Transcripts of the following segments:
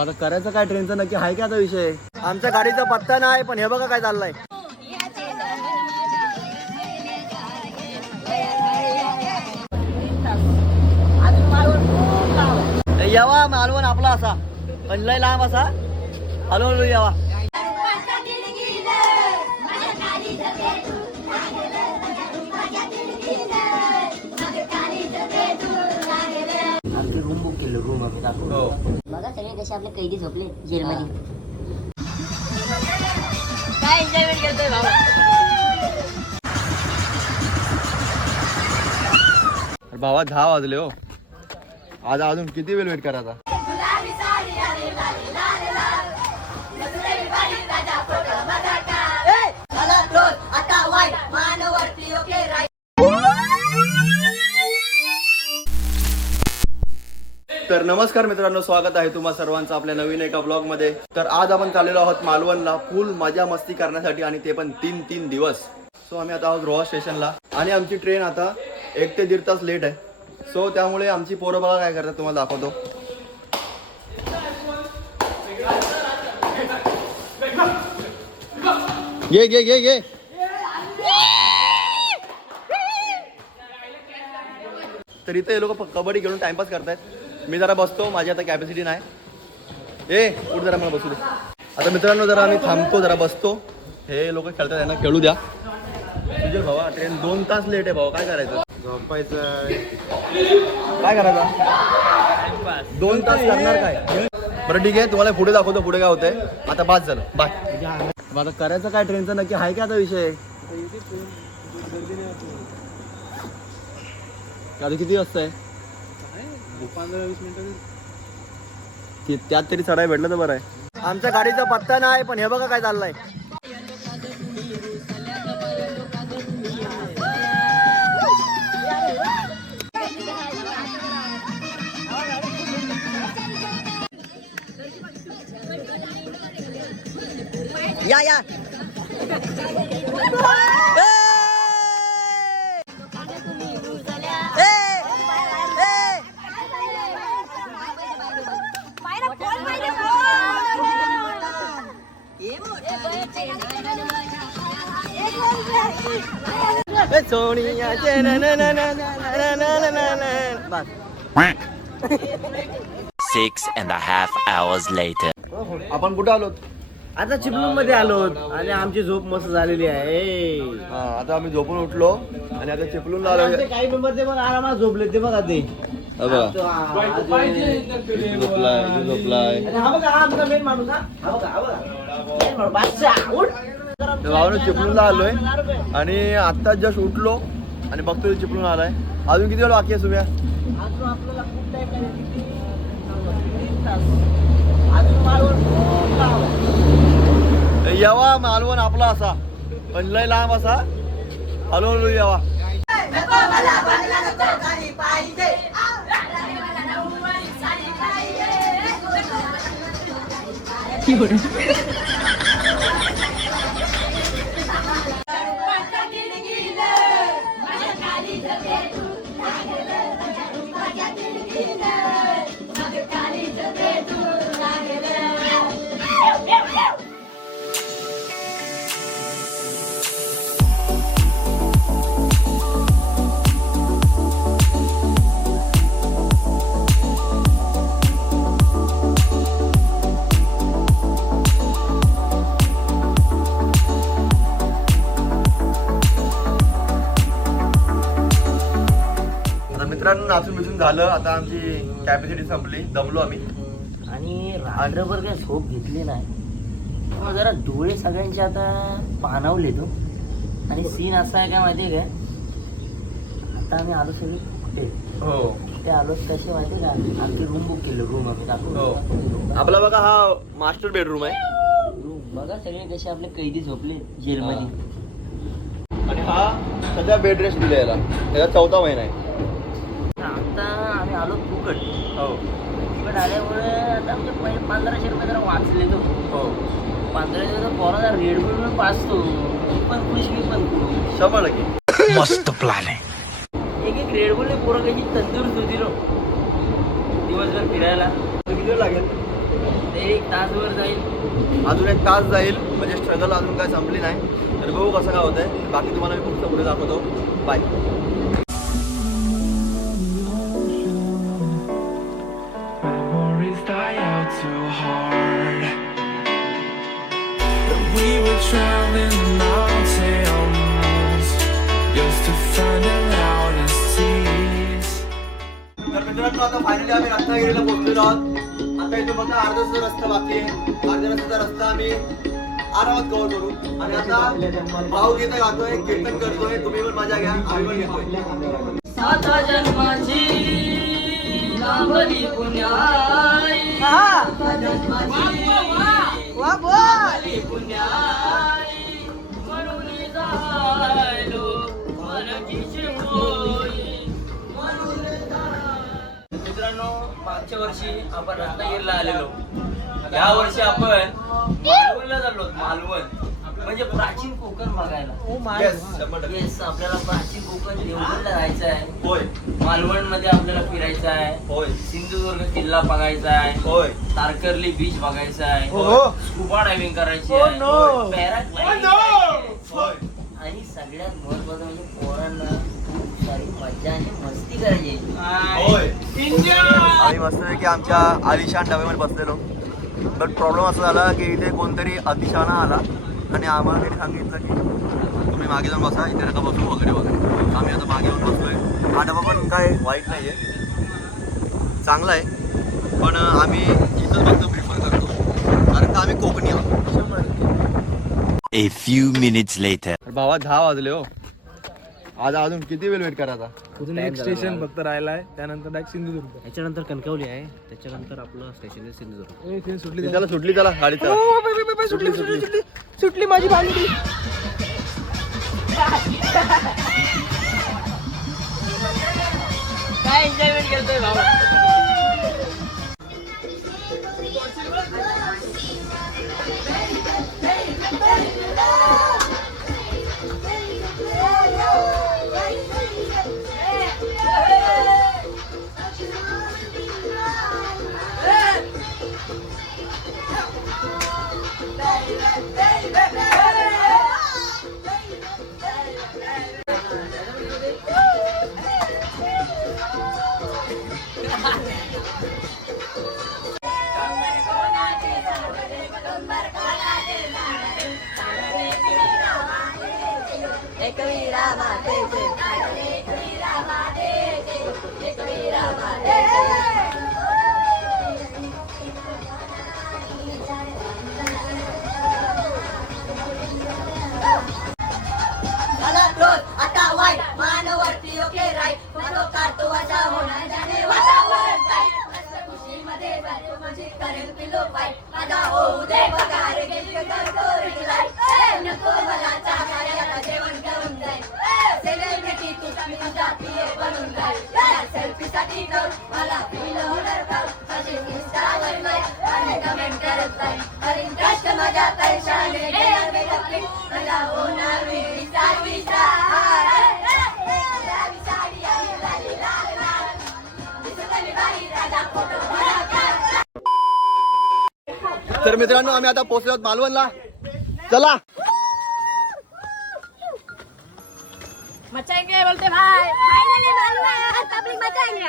आता करायचं काय ट्रेनचं नक्की आहे का आता विषय? आमच्या गाडीचा पत्ता नाही, पण हे बघा काय चाललंय. यावा मालवण आपला असा पण लय लांब असा हळूहळू यावा. रूम बुक केलं. रूम आम्ही हो. बघा सगळे कसे आपले कैदी झोपले जेलमध्ये. काय एन्जॉयमेंट करतोय भाऊ. भावा 10 वाजले हो. आज अजून किती वेळ वेट करायचा? तर नमस्कार मित्रांनो, स्वागत आहे तुम्हा सर्वांचं आपल्या नवीन एका ब्लॉग मध्ये. तर आज आपण चाललेलो आहोत मालवणला फुल मजा मस्ती करण्यासाठी आणि ते पण 3 दिवस. सो आम्ही आता आहोत रोहा स्टेशनला आणि आमची ट्रेन आता 1 ते 1.5 तास लेट आहे. सो त्यामुळे आमची पोरं बघा काय करतात तुम्हाला दाखवतो. घे घे घे घे. तर इथे हे लोक कबड्डी खेळून टाइमपास करतायत. मी जरा बसतो, माझी आता कॅपॅसिटी नाही. उठ जरा मला बसू दे. आता मित्रांनो जरा आम्ही थांबतो, जरा बसतो. हे लोक खेळतात, त्यांना खेळू द्या. तुझे भावा ट्रेन 2 तास लेट आहे भाऊ, काय करायचं? झोपायचं. काय करायचं? 2 तास करणार काय? बरं ठीक आहे, तुम्हाला पुढे दाखवतो पुढे काय होतंय. आता बास झालं, बाय. आता करायचं काय ट्रेनचं नक्की आहे का आता विषय? आता किती वाजता आहे? 15-20 मिनिटं. त्यात तरी चढाई भेटलं तर बरं आहे. आमच्या गाडीचा पत्ता नाही, पण हे बघा काय चाललंय. या या सोनिया 6.5 hours later. आपण कुठं आलोत? आता चिपलूण मध्ये आलो आणि आमची झोप मस्त झालेली आहे. आता आम्ही झोपून उठलो आणि आता चिपळूणला आलो. काही मेंबर ते बघा आरामात झोपले, ते बघा ते. झोपलाय. हा बघा, हा आमचा मेन माणूस. हा बघा, हा बघा. भावानं चिपळूणला आलोय आणि आता जस्ट उठलो आणि बघतोय चिपळूण आलाय. अजून किती वेळ बाकी आहे सुम्या? अजून आपल्याला खूप टाइम आहे. 3 तास. अजून मालवण खूप लांब आहे. यावा मालवण आपला असा पण लय लांब असा हळूहळू यावा. मित्रांनो नाचून बिचून झालं, आता आमची कॅपॅसिटी संपली, दमलो आम्ही आणि रात्रभर काय झोप घेतली नाही. मग जरा डोळे सगळ्यांचे आता पाणावले तो. आणि सीन असा आहे काय माहितीये काय, आता आम्ही आलो सगळे कुठे हो ते आलो कसे माहितीये का, आमची रूम बुक केलं. रूम आम्ही हो. आपला बघा हा मास्टर बेडरूम आहे. रूम बघा सगळे कसे आपले कैदी झोपले जेलमध्ये. आणि हा सध्या बेड रेस्ट दिला याला, याचा 4था महिना आहे. आता आम्ही आलो फुकट. हो फुकट आल्यामुळे आता आमचे 1500 रुपये जरा वाचले तो. हो 1500 पोराचा रेड बुल पाचतो. पण खुश, मी पण खुश. 100% मस्त प्लॅन आहे. एक रेड बुल पोरं कशी तंदुरुस्त होती रो दिवसभर फिरायला. किती वेळ लागेल? तासभर जाईल. अजून 1 तास जाईल, म्हणजे स्ट्रगल अजून काय संपली नाही. तर बघू कसं काय होतंय. बाकी तुम्हाला मी पुढचं पुढे दाखवतो. Bye. Memories die out too hard. We were traveling mountains just to find the loudest seas. तर मित्रांनो आता फायनली आम्ही रत्नागिरीला पोहोचलेलो आहोत. आता इथून फक्त अर्धा तासाचा रस्ता बाकी आहे. अर्ध्या रस्त्याचा रस्ता आम्ही आरामात कव्हर करू. आणि आता भावगीतं गातोय, कीर्तन करतोय. तुम्ही पण मजा घ्या, आम्ही पण घेतोय. 7 जन्माची लाभली पुण्याई. 7 जन्माची लाभली पुण्याई. म्हणून जायलो मनकीची होई. मित्रांनो, मागच्या वर्षी आपण रत्नागिरीला आलेलो. या वर्षी आपण मालवणला चाललो. मालवण म्हणजे प्राचीन कोकण बघायला. Yes, 100%. येस, आपल्याला प्राचीन कोकण देवगडला जायचं आहे. होय मालवण मध्ये आपल्याला फिरायचं आहे. होय सिंधुदुर्ग किल्ला बघायचा आहे. होय तारकर्ली बीच बघायचा आहे. हो. स्कुबा डायव्हिंग करायची आहे. पॅराग्लायडिंग होय. आणि सगळ्यात महत्वाचं म्हणजे पोरांना खूप सारी मजा आणि मस्ती करायची आहे. होय. आम्ही मस्त की आमच्या आलिशान डब्यामध्ये बसलेलो. बट प्रॉब्लेम असा झाला की इथे कोणतरी अतिशाना आला आणि आम्हाला त्यांनी सांगितलं की तुम्ही मागे जाऊन बसा, इथे नका बसू वगैरे वगैरे. आम्ही आता मागे जाऊन बसलोय. हा डबा पण काय वाईट नाही आहे, चांगला आहे. पण आम्ही इथंच फक्त प्रिफर करतो कारण का आम्ही कोकणी आहोत. A few minutes later. भावा 10 वाजले हो. आज अजून किती वेळ वेट करायचा. नेक्स्ट स्टेशन फक्त राहिलाय, त्यानंतर डायरेक्ट सिंधुदुर्ग. त्याच्यानंतर कणकवली आहे, त्याच्यानंतर आपलं स्टेशन आहे सिंधुदुर्ग. ट्रेन सुटली. त्याला सुटली, त्याला गाडी सुटली माझी भांडी. काय एन्जॉयमेंट करतोय भाऊ. तर मित्रांनो आम्ही आता पोहोचलो आहोत मालवणला. चला. मचाएंगे बोलते भाई. फाइनली मालवण पब्लिक मचाएंगे.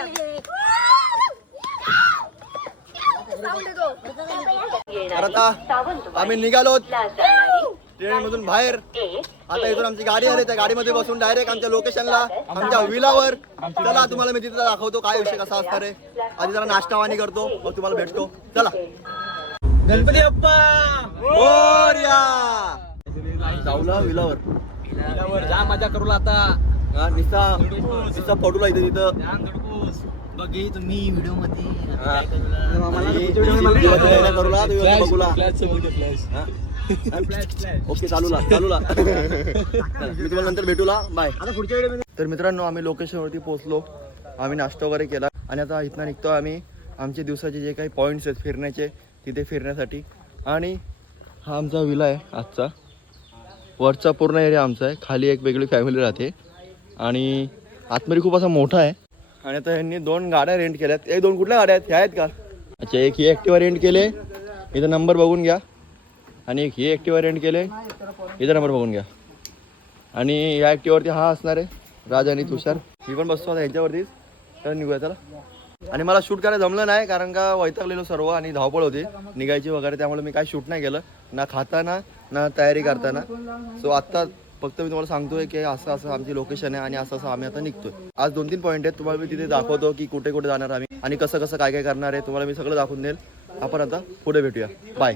तर आता आम्ही निघालो ट्रेन मधून बाहेर. आता इथून आमची गाडी आली, त्या गाडीमध्ये बसून डायरेक्ट आमच्या लोकेशनला, आमच्या विलावर. चला तुम्हाला मी तिथे दाखवतो काय विषय कसा असणार आहे. आधी जरा नाश्ता वाणी करतो, मग तुम्हाला भेटतो. चला. गणपती बाप्पा. मोरया. जाऊला विलावर. जा मजा करूला आता. हा, निस्ता फोटोला इथे तिथं बघे तुम्ही व्हिडिओ मध्ये ओके. चालूला मी तुम्हाला नंतर भेटूला. बाय. तर मित्रांनो आम्ही लोकेशनवरती पोहोचलो. आम्ही नाश्ता वगैरे केला आणि आता इथनं निघतो आम्ही आमचे दिवसाचे जे काही पॉईंट्स आहेत फिरण्याचे, तिथे फिरण्यासाठी. आणि हा आमचा विला आहे आजचा. वरचा पूर्ण एरिया आमचा आहे, खाली एक वेगळी फॅमिली राहते आणि आतमध्ये खूप असा मोठा आहे. आणि आता यांनी 2 गाड्या रेंट केल्यात. 2 कुठल्या गाड्या आहेत? ह्या आहेत का? अच्छा, एक ही ॲक्टिवा रेंट केले इथं नंबर बघून घ्या आणि एक हे ॲक्टिवा रेंट केले इथं नंबर बघून घ्या आणि या ॲक्टिवावरती हा असणार आहे राज आणि तुषार. मी पण बसतो आता ह्यांच्यावरतीच. तर निघूया चला. आणि मला शूट करायला जमलं नाही कारण का वैतागलेलो सर्व आणि धावपळ होती निघायची वगैरे, त्यामुळे मी काय शूट नाही केलं ना खाताना ना तयारी करताना. सो आत्ता फक्त मी तुम्हाला सांगतोय की असं असं आमची लोकेशन आहे आणि असं असं आम्ही आता निघतोय. आज 2-3 पॉईंट आहेत तुम्हाला मी तिथे दाखवतो की कुठे कुठे जाणार आम्ही आणि कसं कसं काय काय करणार आहे तुम्हाला मी सगळं दाखवून देईल. आपण आता पुढे भेटूया. Bye.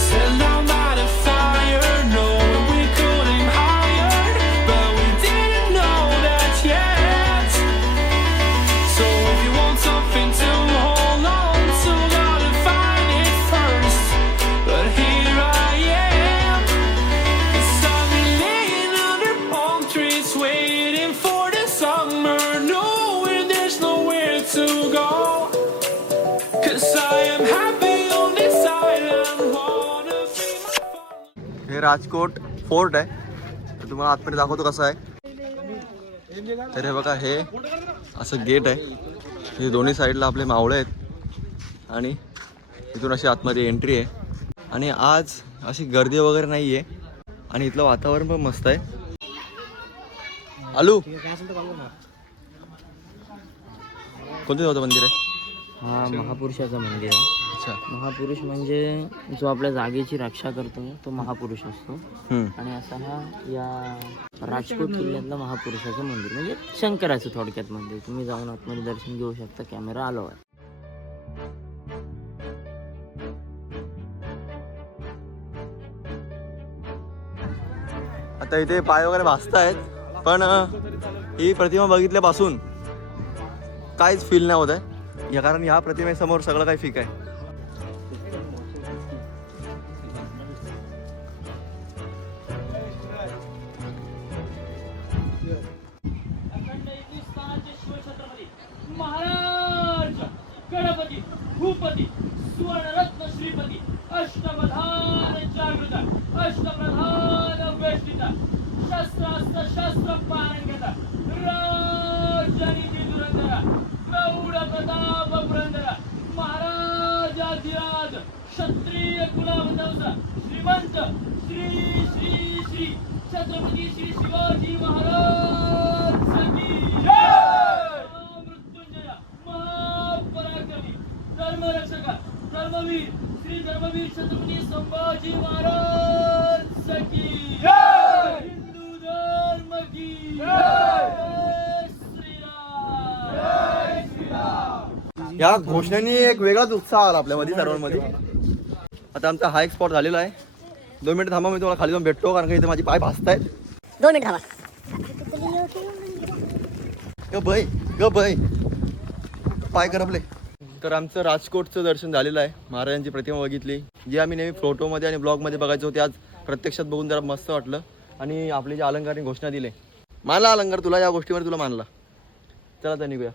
Set them out of fire, no, we couldn't hire, but we didn't know that yet. So if you want something to hold on to, gotta find it first. But here I am, 'cause I've been laying under palm trees, waiting for the summer, knowing there's nowhere to go. 'Cause I am happy on this island, wanna be my father. हे Rajkot fort आहे. तर तुम्हाला आतमध्ये दाखवतो कसं आहे. तर हे बघा हे असं गेट आहे. हे दोन्ही साईडला आपले मावळे आहेत आणि इथून अशी आतमध्ये एंट्री आहे. आणि आज अशी गर्दी वगैरे नाही आहे आणि इथलं वातावरण पण मस्त आहे. आलू कोणतं होतं मंदिर आहे? हा महापुरुषाचं मंदिर आहे. अच्छा. महापुरुष म्हणजे जो आपल्या जागेची रक्षा करतो तो महापुरुष असतो. आणि असा हा या राजकोट किल्ल्यातलं महापुरुषाचं मंदिर म्हणजे शंकराचं थोडक्यात मंदिर. तुम्ही जाऊन आतमध्ये दर्शन घेऊ शकता. कॅमेरा आलो आहे. आता इथे पाय वगैरे भासतायत पण ही प्रतिमा बघितल्यापासून काहीच फील नाही होत आहे या कारण ह्या प्रतिमेसमोर सगळं काही फिक आहे. महाराज गणपती भूपती सुवर्णरत्न श्रीपती अष्टप्रधान जागृत अष्टप्रधान वेष्टिता शस्त्रास्त्र शस्त्र पारंगता राजनीती दुरंधरा प्रौढ प्रताप पुरंदरा महाराजाधिराज क्षत्रिय कुलावंश श्रीमंत श्री श्री श्री छत्रपती श्री शिवाजी महाराज की जय. मृत्युंजय महापराक्रमी धर्मरक्षक धर्मवीर श्री धर्मवीर छत्रपती संभाजी महाराज की जय. हिंदू धर्म की जय. श्रीराम जय श्रीराम. या घोषणांनी एक वेगळाच उत्साह आला आपल्यामध्ये सर्वांमध्ये. आता आमचा हा एक स्पॉट झालेला आहे. 2 मिनिटं थांबा मी तुम्हाला खाली जाऊन भेटतो कारण का इथे माझे पाय भासतायत. 2 मिनिट थांबा. ग बाई पाय करपले. तर आमचं राजकोटचं दर्शन झालेलं आहे. महाराजांची प्रतिमा बघितली जी आम्ही नेहमी फोटोमध्ये आणि ब्लॉगमध्ये बघायचो ते आज प्रत्यक्षात बघून जरा मस्त वाटलं. आणि आपले जे अलंकारने घोषणा दिले मानला अलंकार तुला या गोष्टीवर तुला मानला. चला तर निघूया.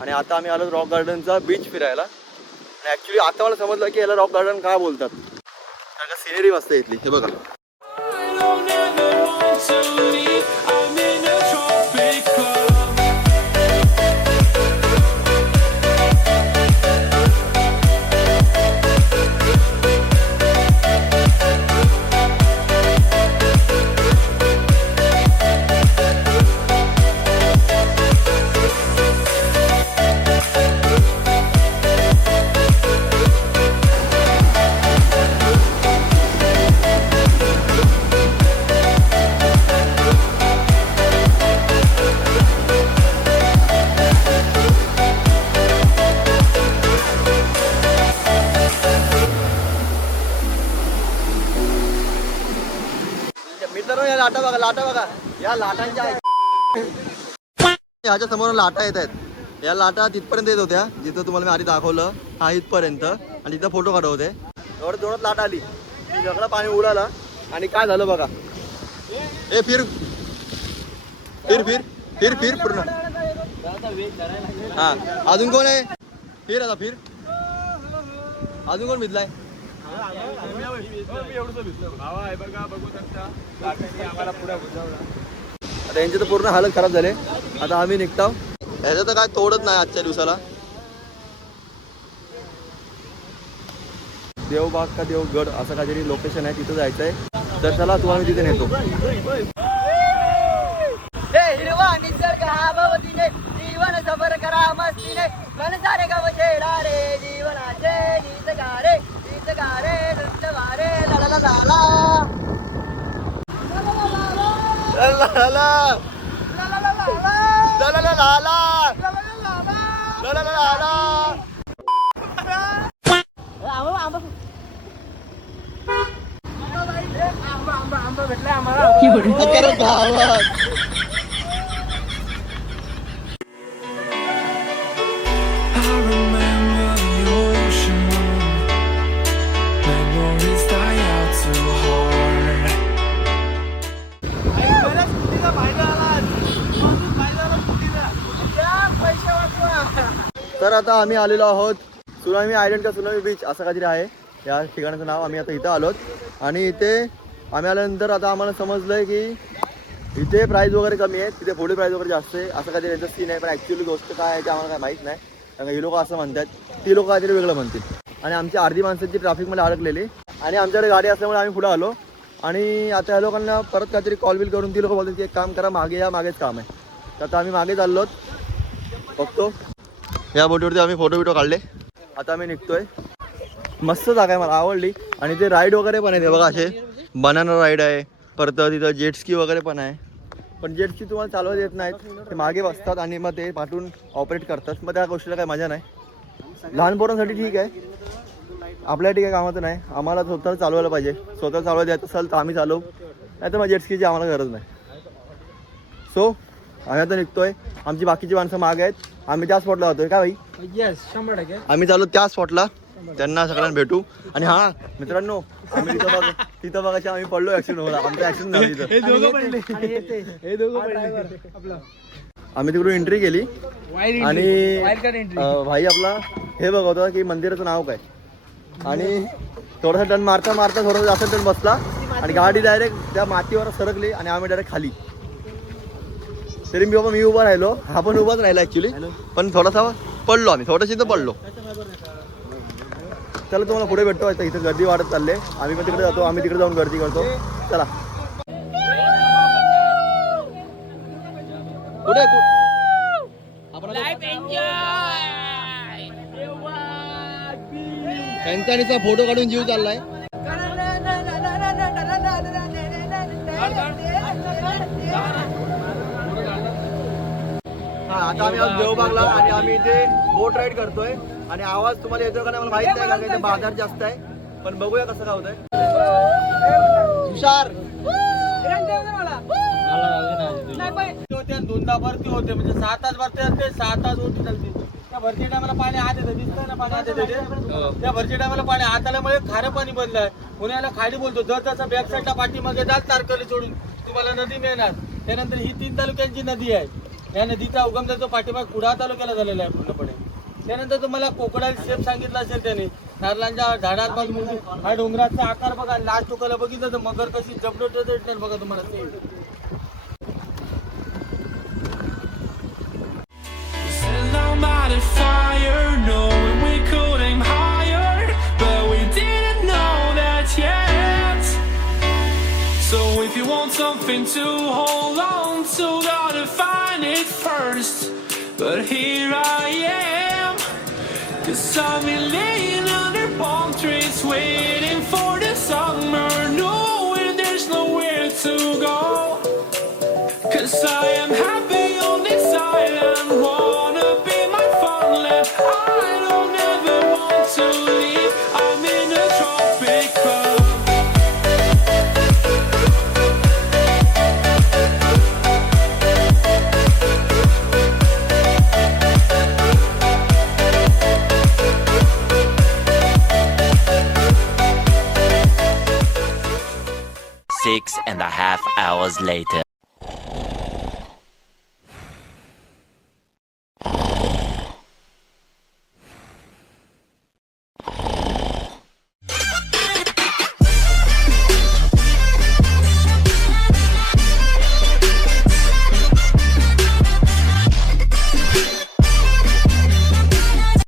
आणि आता आम्ही आलो रॉक गार्डनचा बीच फिरायला. आणि ॲक्च्युली आता मला समजलं की याला रॉक गार्डन का बोलतात कारण का सिनेरी मस्त आहे इथली. हे बघा I don't ever want to leave. I'm in a tropic club. मित्रांनो या लाटा बघा या लाटांच्या ह्याच्या समोर लाटा येत आहेत. या लाटा तिथपर्यंत येत होत्या जिथं तुम्हाला मी आधी दाखवलं, हा इथपर्यंत, आणि तिथं फोटो काढत होते. एवढं जोरात लाट आली की सगळं पाणी उडाला. आणि काय झालं बघा, ए फिर फिर फिर फिर फिर पूर्ण. हा अजून कोण आहे, फिर आता फिर, अजून कोण भिजलाय? आता यांचे तर पूर्ण हालत खराब झाले. आता आम्ही निघतो. ह्याचं तर काय तोडत नाही आजच्या दिवसाला. देवबाग का देवगड असं काहीतरी लोकेशन आहे, तिथं जायचं आहे. तर चला तुम्हाला मी तिथे नेतो. हिरवा निसर्ग हा भवतीने जीवन सफर करा मस्तीने मन सारे गाव छेडा रे जीवनाचे गीत गारे नृत्य गारे ला ला ला ला I remember the ocean. Memories die out too hard. तर आता आम्ही आलेलो आहोत सुनामी आयलंड का सुनामी बीच असं काहीतरी आहे या ठिकाणाचं नाव. आम्ही आता इथं आलोत आणि इथे आम्ही आल्यानंतर आता आम्हाला समजलंय की इथे प्राईस वगैरे कमी आहे, तिथे पुढे प्राईस वगैरे जास्त आहे असं काहीतरी यांचं सीन आहे. पण ॲक्च्युअली गोष्ट काय आहे ते आम्हाला काय माहीत नाही, कारण ही लोक असं म्हणतात, ती लोक काहीतरी वेगळं म्हणतील. आणि आमची अर्धी माणसांची ट्रॅफिकमध्ये अडकलेली आणि आमच्याकडे गाडी असल्यामुळे आम्ही पुढे आलो. आणि आता या लोकांना परत काहीतरी कॉल बिल करून ती लोक बोलतात की एक काम करा, मागे या, मागेच काम आहे. तर आता आम्ही मागे चाललो बघतो. या बोटीवरती आम्ही फोटो बिटो काढले. आता आम्ही निघतोय. मस्त जागा आहे, मला आवडली. आणि ते राईड वगैरे पण आहे बघा, असे बनाना राईड आहे, परत तिथं जेटस्की वगैरे पण आहे. पण जेटस्की तुम्हाला चालवता येत नाहीत, ते मागे बसतात आणि मग ते पाठवून ऑपरेट करतात. मग त्या गोष्टीला काही मजा नाही. लहान पोरांसाठी ठीक आहे, आपल्या ठीक आहे, कामाचं नाही. आम्हाला स्वतः चालवायला पाहिजे. स्वतः चालवायला द्यायचं असेल तर आम्ही चालवू, नाही तर मग जेटस्कीची आम्हाला गरज नाही. सो आम्ही आता निघतोय. आमची बाकीची माणसं मागे आहेत. आम्ही त्या स्पॉटला होतोय का भाई? येस 100%. आम्ही चालू त्या स्पॉटला, त्यांना सगळ्यांना भेटू. आणि हा मित्रांनो, आम्ही तिथं बघायचं आम्ही पडलो ऍक्सिडेंट होला. आमचा ऍक्सिडेंट झाला तिथं. आम्ही तिकडून एंट्री केली आणि भाई आपला हे बघवतो की मंदिराचं नाव काय. आणि थोडासा टर्न मारता मारता थोडासा जास्त टर्न बसला आणि गाडी डायरेक्ट त्या मातीवर सरकली आणि आम्ही डायरेक्ट खाली. तरी मी उभा राहिलो, हा पण उभाच राहिला ऍक्च्युली, पण थोडासा पडलो आम्ही, थोडंसं इथं पडलो. चला तुम्हाला पुढे भेटतो. इथं गर्दी वाढत चालले. आम्ही पण तिकडे जातो, आम्ही तिकडे जाऊन गर्दी करतो. चला पुढे त्यांचा फोटो काढून जीव चाललाय. हा आता आम्ही आज देवबागला आणि आम्ही इथे बोट राईड करतोय. आणि आवाज तुम्हाला येतो का नाही मला माहित नाही, कारण इथे बाजार जास्त आहे. पण बघूया कसं काय होतंय. हुशार होते 2दा भरती होते, म्हणजे 6 तास भरती असते, 6 तास ओटी चालते. त्या भरती टायमाला पाणी आत येतं, दिसतंय ना पाणी आत येते. त्या भरती टायमाला पाणी आत आल्यामुळे खारं पाणी बनलं आहे. पुण्याला खाडी बोलतो. जर त्याचा बॅक साईडला पाठीमागे जाल तारकर्ली सोडून तुम्हाला नदी मिळणार. त्यानंतर ही 3 तालुक्यांची नदी आहे. या नदीचा उगम जो पाठीमाग कुडाळ तालुक्याला झालेला आहे पूर्णपणे. त्यानंतर तुम्हाला कोकणात शेप सांगितलं असेल त्याने, नारळांच्या झाडात बाजून हा डोंगराचा आकार बघा. लास्ट टोकाला बघितलं तर मगर कशी जबरदस्त बघा तुम्हाला ते. Set our mind on fire, knowing we could aim higher, but we didn't know that yet. So if you want something to hold on to, gotta find it first. But here I am, 'cause I've been laying under palm trees, waiting for the summer, knowing there's nowhere to go. 'Cause I am happy on this island, wanna be my farmland. I don't ever want to leave, I'm in a tropic club. 6.5 hours later.